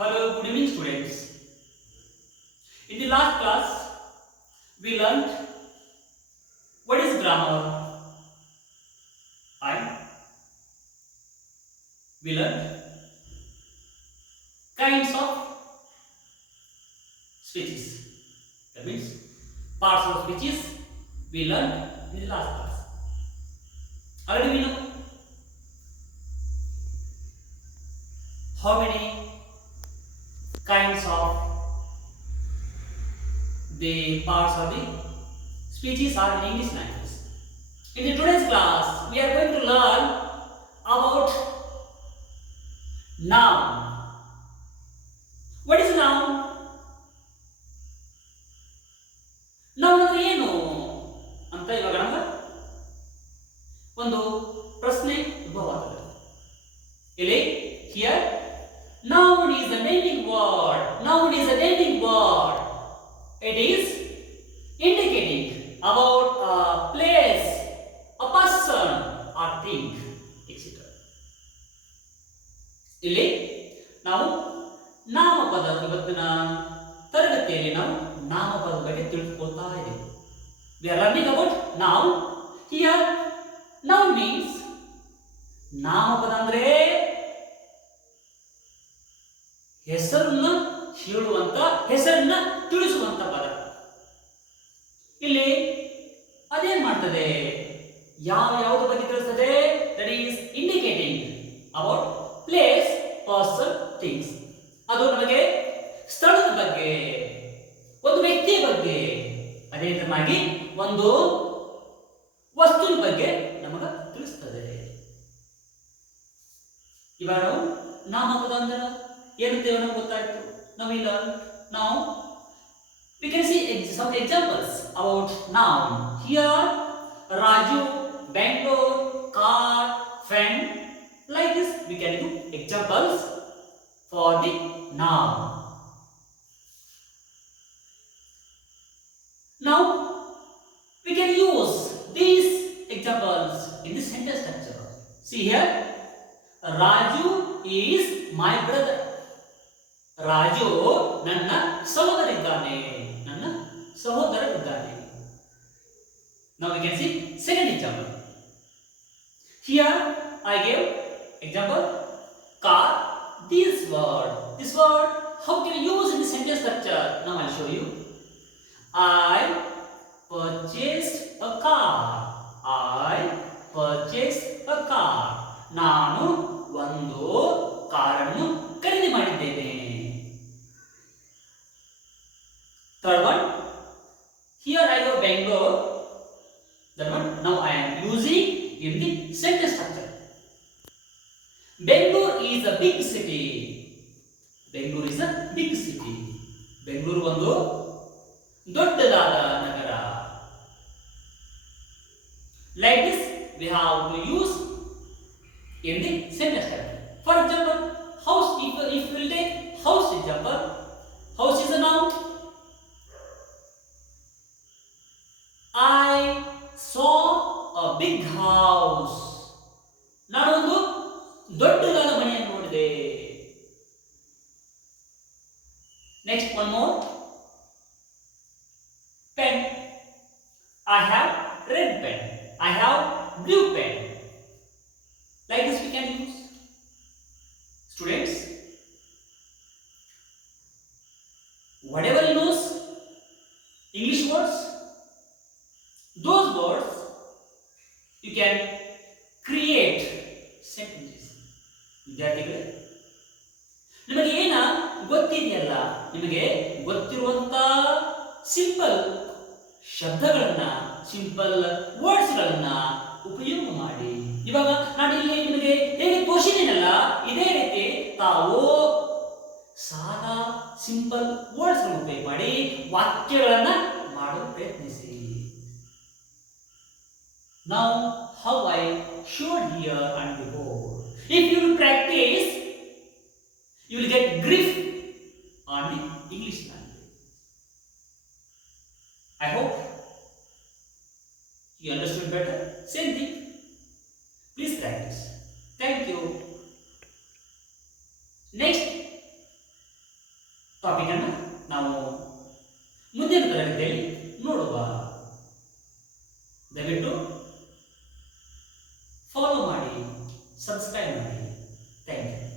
Hello, good evening, students. In the last class, we learned what is grammar and we learned kinds of speeches. That means parts of speeches we learned in the last class. Already we know how many kinds of the parts of the speeches are in English language. In the today's class, we are going to learn about noun. What is noun? Noun ಅಂದ್ರೆ ಏನು ಅಂತ ಇವಾಗ ನಮಗೆ ಒಂದು ಪ್ರಶ್ನೆ ಉದ್ಭವ ಆಗ್ತದೆ. ಇಲ್ಲಿ here noun is a naming word. Noun is a naming word. It is indicating about a place, a person or thing, etc. ಇಲ್ಲಿ ನಾವು ನಾಮಪದ ಇವತ್ತಿನ ತರಗತಿಯಲ್ಲಿ ನಾವು ನಾಮಪದದ ಬಗ್ಗೆ ತಿಳ್ಕೊಳ್ತಾ ಇದ್ದೀವಿ. We are learning about noun. Here noun means ನಾಮಪದ ಅಂದ್ರೆ ಹೆಸರನ್ನ ಹೇಳುವಂತ ಹೆಸರನ್ನ ತಿಳಿಸುವಂತ ಪದ. ಇಲ್ಲಿ ಅದೇನ್ ಮಾಡ್ತದೆ, ಯಾವ್ದು ಬಗ್ಗೆ ತಿಳಿಸ್ತದೆ? That is indicating about place, person, things. ಅದು ನಮಗೆ ಸ್ಥಳದ ಬಗ್ಗೆ, ಒಂದು ವ್ಯಕ್ತಿಯ ಬಗ್ಗೆ, ಅದೇ ತರನಾಗಿ ಒಂದು ವಸ್ತುವಿನ ಬಗ್ಗೆ ನಮಗ ತಿಳಿಸ್ತದೆ. ಇವಾಗ ನಾವು ನಾಮಪದ ಅಂದ್ರೆ ಏನಂತೇವೆ ನಮ್ಗೆ ಗೊತ್ತಾಯ್ತು. ನಾವಿಲ್ಲ ನಾವು we can see some examples about noun. Here Raju, Bangalore, car, friend. Like this we can do examples for the noun. Now we can use these examples in the sentence structure. See here, Raju is my brother. Raju ನನ್ನ ಸಹೋದರಿದ್ದಾನೆ, ನನ್ನ ಸಹೋದರರಿದ್ದಾನೆ. Now we can see second example. Here I gave example car. This word, how can you use in the sentence structure? Now I'll show you. I purchased a car. I purchased a car. ನಾನು ಒಂದು ಕಾರನ್ನು ಖರೀದಿ ಮಾಡಿದ್ದೇನೆ. Third one, here I go Bangalore. That one now I am using in the sentence structure. Bangalore is a big city. Bangalore is a big city. Bangalore ಒಂದು ದೊಡ್ಡದಾದ ನಗರ. Like this we have to use in the sentence structure. For example, house. If we will take house example, house is a noun. I saw a big house. ನಾನು ಒಂದು ದೊಡ್ಡದಾದ ಮನೆಯನ್ನು ನೋಡಿದೆ. Next one more. Pen. I have red pen. I have blue pen. Like this we can use. Students, whatever you know English words, those words you can create sentences. ವಿದ್ಯಾರ್ಥಿಗಳೇ, ನಿಮಗೆ ಏನ ಗೊತ್ತಿದೆಯಲ್ಲ, ನಿಮಗೆ ಗೊತ್ತಿರುವಂತ simple ಶಬ್ದಗಳನ್ನ, simple ವರ್ಡ್ಸ್ಗಳನ್ನ ಉಪಯೋಗ ಮಾಡಿ. ಇವಾಗ ನಾನು ಇಲ್ಲಿ ನಿಮಗೆ ಹೇಗೆ ತೋರಿಸಿದ್ದೀನಲ್ಲ, ಇದೇ ರೀತಿ ತಾವು ಸಾದಾ ಸಿಂಪಲ್ ವರ್ಡ್ಸ್ ಉಪಯೋಗ ಮಾಡಿ ವಾಕ್ಯಗಳನ್ನ ಮಾಡಲು ಪ್ರಯತ್ನಿಸಿ. Now how I showed here and before. If you will practice, you will get grip on the English language. I hope you understood better. Same thing. Please practice. Thank you. Next, ಟಾಪಿಕನ್ನು ನಾವು ಮುಂದಿನ ತರಗತಿಯಲ್ಲಿ ನೋಡುವ. ದಯವಿಟ್ಟು follow ಮಾಡಿ, subscribe ಮಾಡಿ. Thank you.